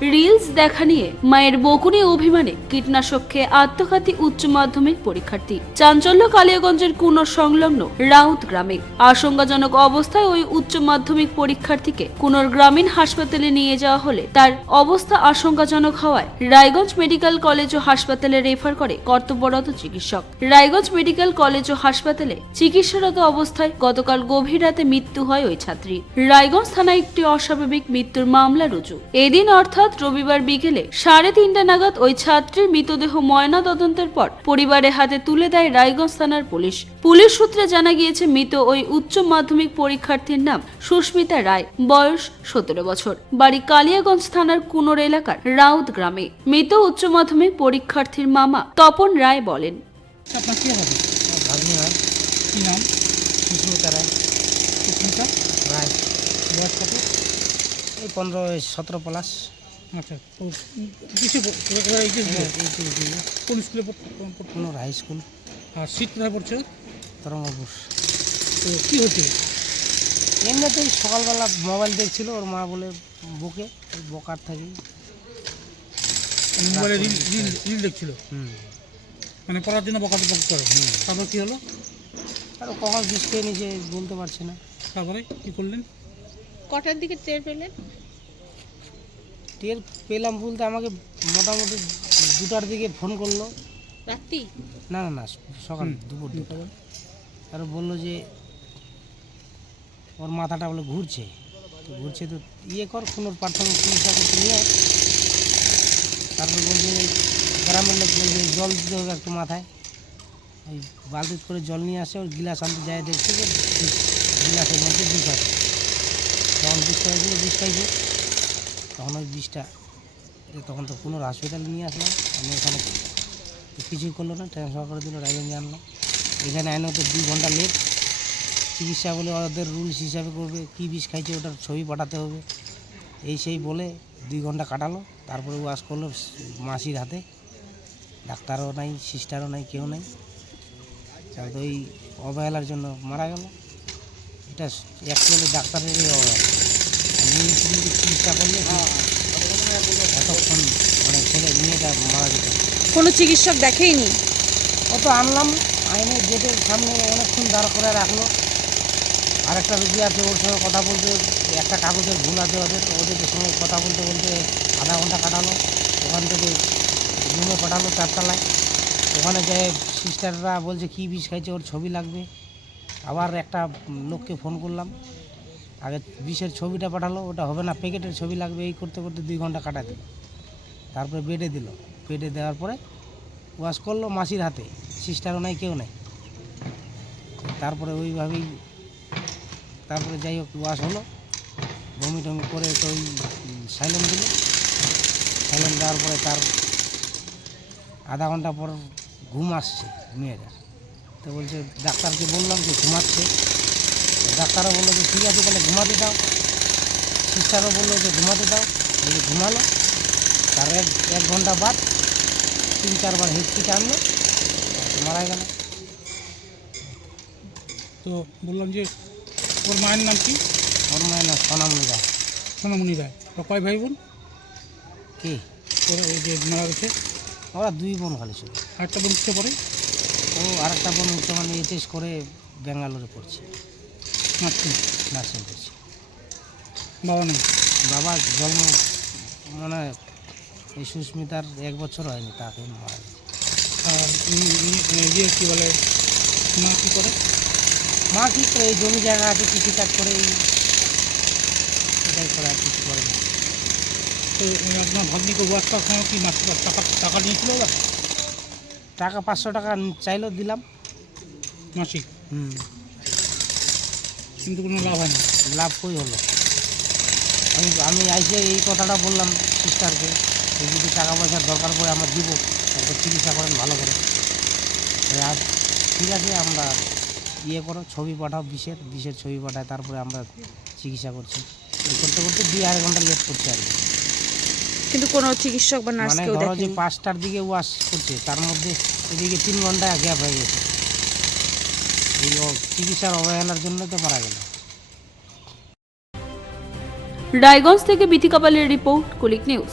Reels দেখা নিয়ে মায়ের বকুনি অভিমানে কীটনাশক খেয়ে আত্মঘাতী উচ্চ মাধ্যমিক পরীক্ষার্থী। চাঞ্চল্য কালিয়াগঞ্জের কুনোর সংলগ্ন রাউত গ্রামে। আশঙ্কাজনক অবস্থায় ওই উচ্চ মাধ্যমিক পরীক্ষার্থীকে কুনোর গ্রামীণ হাসপাতালে নিয়ে যাওয়া হলে তার অবস্থা আশঙ্কাজনক হওয়ায় রায়গঞ্জ মেডিকেল কলেজ ও হাসপাতালে রেফার করে কর্তব্যরত চিকিৎসক। রায়গঞ্জ মেডিকেল কলেজ ও হাসপাতালে চিকিৎসারত অবস্থায় গতকাল গভীর রাতে মৃত্যু হয় ওই ছাত্রী। রায়গঞ্জ থানায় একটি অস্বাভাবিক মৃত্যুর মামলা রুজু। এদিন অর্থাৎ রবিবার বিকেলে 3:30 নাগাদ ওই ছাত্রীর মৃতদেহ ময়না তদন্তের পর পরিবারের হাতে তুলে দেয় রায়গঞ্জ থানার পুলিশ। পুলিশ সূত্রে জানা গিয়েছে মৃত ওই উচ্চ মাধ্যমিক পরীক্ষার্থীর নাম সুস্মিতা রায়, বয়স 17 বছর, বাড়ি কালিয়াগঞ্জ থানার কুনোর এলাকার রাউত গ্রামে। মৃত উচ্চ মাধ্যমিক পরীক্ষার্থীর মামা তপন রায় বলেন, আপনার কি হবে? ভাগ্নি হয়। কি নাম? সুস্মিতা রায়। সুস্মিতা রায়। বয়স কত? এই 15-17 প্লাস। আচ্ছা, তো কিসে কোন স্কুলে পড়তো? কুনোর হাই স্কুল, আর সিট কোথায় পড়ছে? তরঙ্গপুর। তো কি হয়েছে? এমনিতেই সকালবেলা মোবাইল দেখছিল, ওর মা বলে বুকে, ওই বকার থাকি। মোবাইলে রিল দেখছিল, মানে পড়ার জন্য বকা করে। তারপর কি হলো? আর ও কখন বিষ খেয়ে নিয়েছে বলতে পারছি না। তারপরে কি করলেন? কটার দিকে টের পেলেন? টের পেলাম বলতে আমাকে মোটামুটি 2টার দিকে ফোন করলো। রাত্রি? না না না, সকাল দুপুর 2টা। আর বললো যে ওর মাথাটা বলে ঘুরছে, তো ঘুরছে তো ইয়ে কর, কুনোর প্রাথমিক চিকিৎসা করতে নিয়ে আয়। তারপর বলছে গ্রামের লোক বলছে জল দিতে হবে একটু মাথায়। ওই বালতি করে জল নিয়ে আসে, ওর গিলাস আনতে যায়, দেখছে যে গিলাসের মধ্যে বিষ আছে। তখন বিষ খাইছিল, বিষ খাইছে। তখন ওই বিষটা তখন তো কুনোর হসপিটালে নিয়ে আসলাম। আমি ওখানে কিছুই করলো না, ট্রান্সফার করে দিল, রায়গঞ্জে আনলাম। এখানে আইন তো 2 ঘন্টা লেট। চিকিৎসা বলে ওদের রুলস হিসাবে করবে, কী বিষ খাইছে ওটার ছবি পাঠাতে হবে, এই সেই বলে 2 ঘন্টা কাটালো। তারপরে ওয়াশ করলো মাসির হাতে। ডাক্তারও নাই, সিস্টারও নাই, কেউ নাই। তাহলে তো ওই অবহেলার জন্য মারা গেল। এটা অ্যাকচুয়ালি ডাক্তারেরই অবহেলা। চিকিৎসা করলে এতক্ষণ মানে মেয়েটা মারা যেত। কোনো চিকিৎসক দেখেইনি? অত আনলাম, আইনের গেটের সামনে অনেকক্ষণ দাঁড় করে রাখলো। আরেকটা রুগী আছে, ওর সঙ্গে কথা বলতে একটা কাগজের ভুল আছে ওদের সঙ্গে কথা বলতে বলতে আধা ঘন্টা কাটালো। ওখান থেকে রুমে পাঠালো 4 তলায়। ওখানে যায় সিস্টাররা বলছে কী বিষ খাইছে, ওর ছবি লাগবে। আবার একটা লোককে ফোন করলাম, আগে বিষের ছবিটা পাঠালো, ওটা হবে না, প্যাকেটের ছবি লাগবে। এই করতে করতে 2 ঘন্টা কাটা দিল। তারপরে বেডে দিল। বেডে দেওয়ার পরে ওয়াশ করলো মাসির হাতে, সিস্টারও নাই, কেউ নাই। তারপরে ওইভাবেই তারপরে যাই হোক ওয়াশ হলো, বমি টমি করে তো ওই সাইলেন্ট দিল। সাইলেন্ট দেওয়ার পরে তার আধা ঘন্টা পর ঘুম আসছে মেয়েরা। তো বলছে ডাক্তারকে বললাম যে ঘুমাচ্ছে। ডাক্তারও বললো যে ঠিক আছে তাহলে ঘুমাতে দাও। সিস্টারও বললো যে ঘুমাতে দাও, বলে ঘুমালো। তার এক ঘন্টা বাদ 3-4 বার হেডপিট আনলো, মারা গেল। তো বললাম যে ওর মায়ের নাম কি? ওর মায়ের না সোনামণি রায়। সোনামণি রায়। তো কয় ভাই বোন? কে? ওর ওই যে মারা গেছে ওরা 2 বোন খালি শুধু। আরেকটা বোন কিসে পড়ে? ও আরেকটা বোন উচ্চমাধ্যমিক এইচএস করে ব্যাঙ্গালোরে পড়ছে, নার্সিং। নার্সিং করছে। বাবা নেই? বাবা জন্ম মানে এই সুস্মিতার 1 বছর হয়নি, তাকে মারা গেছে। আর ইয়ে কী বলে, মা কী করে? মা কী করে, এই জমি জায়গা আছে, কৃষিকাজ করে, এই এটাই করে, আর কিছু করে না। তো আপনার ভাগ্নিকে ওয়াশ করার সময় কি মাসে টাকা নিয়েছিল ওরা? টাকা 500 টাকা চাইলো, দিলাম। মাসিক? কিন্তু কোনো লাভ হয় না। লাভ কই হলো? আমি আইসে এই কথাটা বললাম সিস্টারকে, যদি টাকা পয়সার দরকার পড়ে আমরা দিব, তারপর চিকিৎসা করেন ভালো করে। আর ঠিক আছে, আমরা ইয়ে করো, ছবি পাঠাও, বিষের ছবি পাঠায়, তারপরে আমরা চিকিৎসা করছি। এই করতে করতে 2-2.5 ঘন্টা লেট করছে আর কি। কিন্তু কোনো চিকিৎসক বা নার্স মানে কেউ ধরো যে দেখেনি? 5টার দিকে ওয়াশ করছে, তার মধ্যে এদিকে 3 ঘন্টা গ্যাপ হয়ে গেছে। এই চিকিৎসার অবহেলার জন্য তো মারা গেল। রায়গঞ্জ থেকে বিথি কাপালের রিপোর্ট, কুলিক নিউজ।